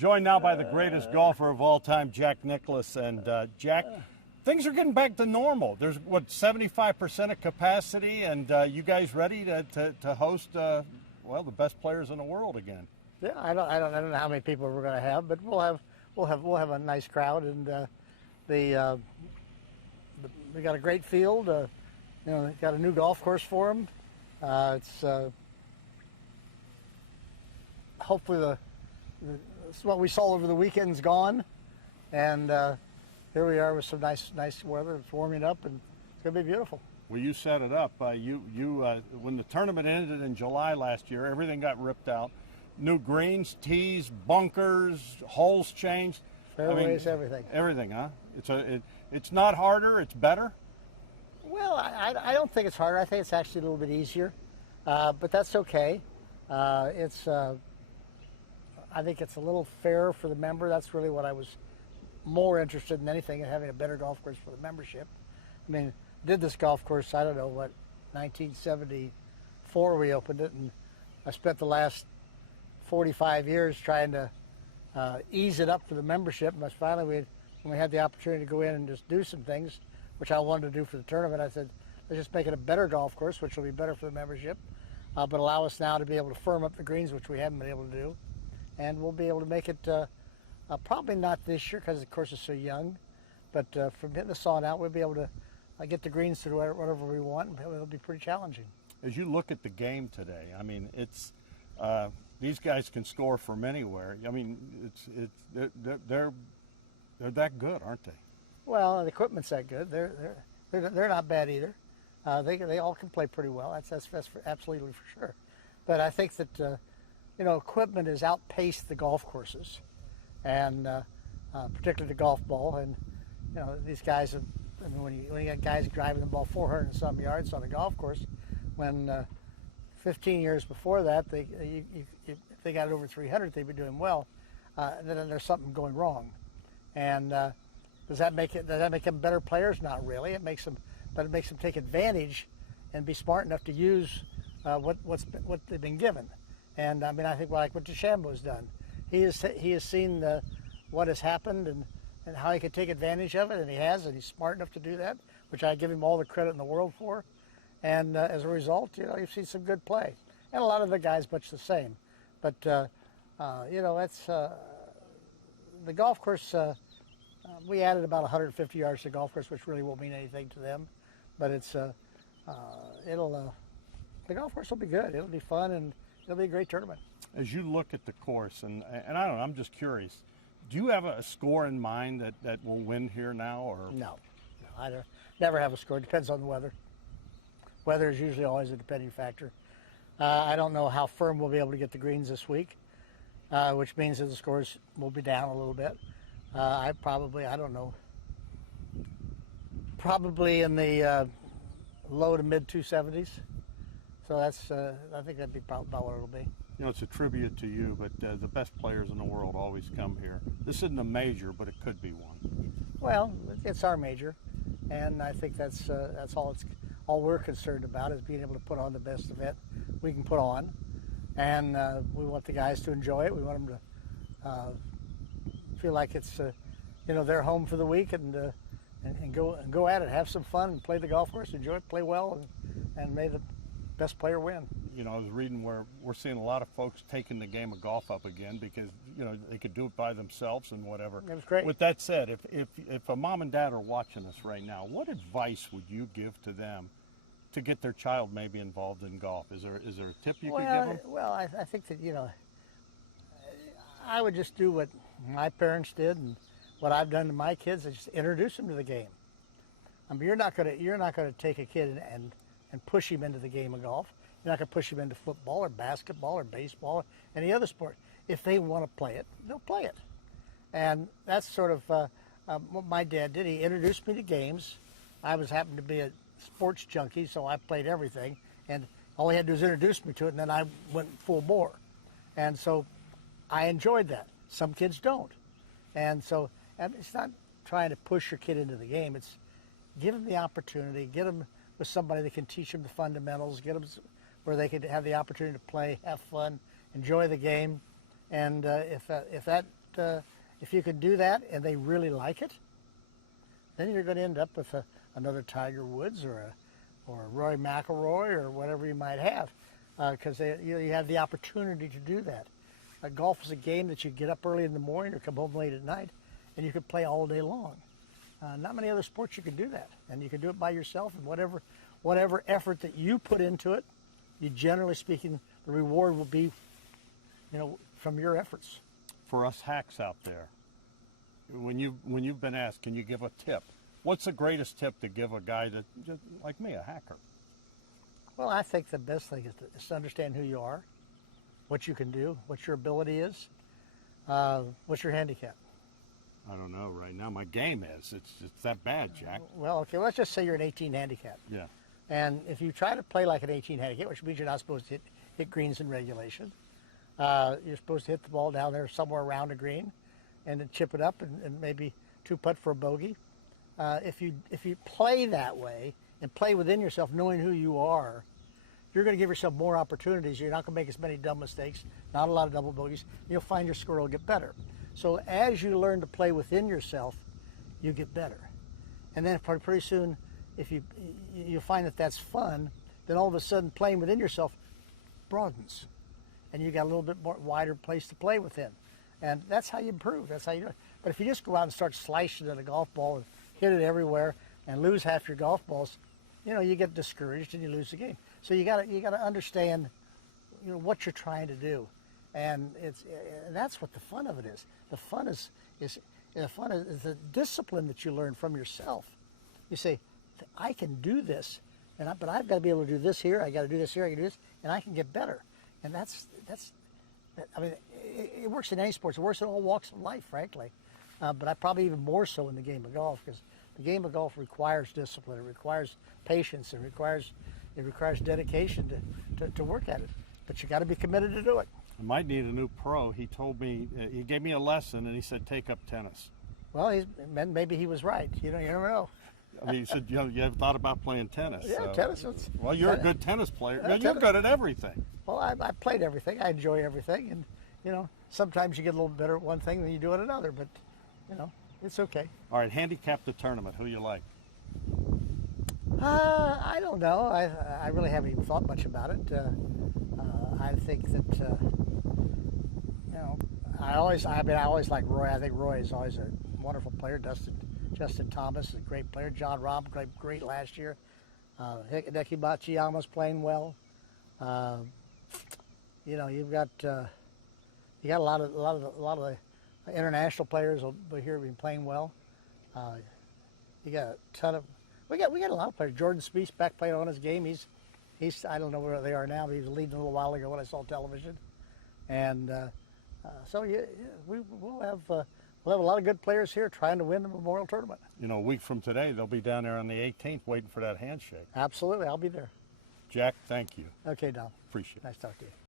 Joined now by the greatest golfer of all time, Jack Nicklaus. And Jack, things are getting back to normal. There's, what, 75% of capacity, and you guys ready to host, well, the best players in the world again? Yeah, I don't know how many people we're going to have, but we'll have a nice crowd, and we got a great field. You know, got a new golf course for them. It's hopefully what we saw over the weekend's gone, and here we are with some nice weather. It's warming up, and it's going to be beautiful. Well, you set it up. When the tournament ended in July last year, everything got ripped out. New greens, tees, bunkers, holes changed. Fairways, everything. Everything, huh? It's not harder. It's better. Well, I don't think it's harder. I think it's actually a little bit easier, but that's okay. I think it's a little fairer for the member. That's really what I was more interested in anything, in having a better golf course for the membership. I mean, did this golf course, I don't know, 1974 we opened it, and I spent the last 45 years trying to ease it up for the membership. And finally, when we had the opportunity to go in and just do some things, which I wanted to do for the tournament, I said, let's just make it a better golf course, which will be better for the membership, but allow us now to be able to firm up the greens, which we haven't been able to do. And we'll be able to make it, probably not this year because the course is so young, but from hitting this on out, we'll be able to get the greens to do whatever we want, and it'll be pretty challenging. As you look at the game today, I mean, it's these guys can score from anywhere. I mean, they're that good, aren't they? Well, the equipment's that good. They're not bad either. They all can play pretty well. That's absolutely for sure. But I think that you know, equipment has outpaced the golf courses, and particularly the golf ball. And you know, these guys have. I mean, when you got guys driving the ball 400 and some yards on a golf course, when 15 years before that, if they got it over 300, they'd be doing well. Then there's something going wrong. And does that make them better players? Not really. But it makes them take advantage and be smart enough to use what they've been given. And I mean, I think like what DeChambeau's done. He has seen what has happened and how he could take advantage of it, and he has, and he's smart enough to do that, which I give him all the credit in the world for. And as a result, you know, you've seen some good play, and a lot of the guys much the same. But you know, that's the golf course. We added about 150 yards to the golf course, which really won't mean anything to them, but it's the golf course will be good. It'll be fun, and it'll be a great tournament. As you look at the course, and I don't know, I'm just curious. Do you have a score in mind that will win here now, or no? I never have a score. It depends on the weather. Weather is usually always a depending factor. I don't know how firm we'll be able to get the greens this week, which means that the scores will be down a little bit. I don't know, probably in the low to mid 270s. So that's, I think that'd be about what it'll be. You know, it's a tribute to you, but the best players in the world always come here. This isn't a major, but it could be one. Well, it's our major, and I think that's all we're concerned about is being able to put on the best event we can put on, and we want the guys to enjoy it. We want them to feel like it's you know, their home for the week, and go at it, have some fun, and play the golf course, enjoy it, play well, and may the best player win. You know, I was reading where we're seeing a lot of folks taking the game of golf up again because, you know, they could do it by themselves and whatever. It was great. With that said, if a mom and dad are watching us right now, what advice would you give to them to get their child maybe involved in golf? Is there a tip you could give them? Well, I think that, you know, I would just do what my parents did and what I've done to my kids, is just introduce them to the game. I mean, you're not going to take a kid and push him into the game of golf. You're not going to push him into football or basketball or baseball or any other sport. If they want to play it, they'll play it. And that's sort of what my dad did. He introduced me to games. I happened to be a sports junkie, so I played everything. And all he had to do was introduce me to it, and then I went full bore. And so I enjoyed that. Some kids don't. And so it's not trying to push your kid into the game. It's give them the opportunity, get them with somebody that can teach them the fundamentals, get them where they could have the opportunity to play, have fun, enjoy the game, And if you can do that and they really like it, then you're going to end up with another Tiger Woods or a Rory McIlroy or whatever you might have, because you have the opportunity to do that. Golf is a game that you get up early in the morning or come home late at night, and you can play all day long. Not many other sports you can do that, and you can do it by yourself. And whatever effort that you put into it, you generally speaking, the reward will be, from your efforts. For us hacks out there, when you've been asked, can you give a tip? What's the greatest tip to give a guy that just like me, a hacker? Well, I think the best thing is to understand who you are, what you can do, what your ability is, what's your handicap. I don't know right now. My game is. It's that bad, Jack. Well, okay, let's just say you're an 18 handicap. Yeah. And if you try to play like an 18 handicap, which means you're not supposed to hit greens in regulation, you're supposed to hit the ball down there somewhere around a green and then chip it up and maybe two putt for a bogey. If you play that way and play within yourself, knowing who you are, you're going to give yourself more opportunities. You're not going to make as many dumb mistakes, not a lot of double bogeys. You'll find your score will get better. So as you learn to play within yourself, you get better. And then pretty soon, if you find that that's fun, then all of a sudden playing within yourself broadens. And you got a little bit more wider place to play within. And that's how you improve. That's how you do it. But if you just go out and start slicing at a golf ball and hit it everywhere and lose half your golf balls, you get discouraged and you lose the game. So you got to understand, what you're trying to do, and that's what the fun of it is. The fun is the discipline that you learn from yourself. You say, I can do this, but I've got to be able to do this here. I got to do this here. I can do this, and I can get better. And it works in any sports. It works in all walks of life, frankly. But I probably even more so in the game of golf, because the game of golf requires discipline. It requires patience. It requires dedication to work at it. But you got to be committed to do it. I might need a new pro. He told me, he gave me a lesson, and he said, take up tennis. Well, maybe he was right. You never know. I mean, he said, you ever thought about playing tennis? Yeah, so, tennis. Well, you're a good tennis player. You're good at everything. Well, I played everything. I enjoy everything, and sometimes you get a little better at one thing than you do at another. But it's okay. All right, handicap the tournament. Who you like? I don't know. I really haven't even thought much about it. I think that I always like Roy. I think Roy is always a wonderful player. Justin Thomas is a great player. John Rahm, great last year. Hideki Matsuyama's playing well. You've got a lot of the international players over here have been playing well. You got a ton of. We got a lot of players. Jordan Spieth back playing on his game. He's I don't know where they are now, but he was leading a little while ago when I saw television. And we'll have a lot of good players here trying to win the Memorial Tournament. A week from today, they'll be down there on the 18th waiting for that handshake. Absolutely, I'll be there. Jack, thank you. Okay, Dom. Appreciate it. Nice talking to you.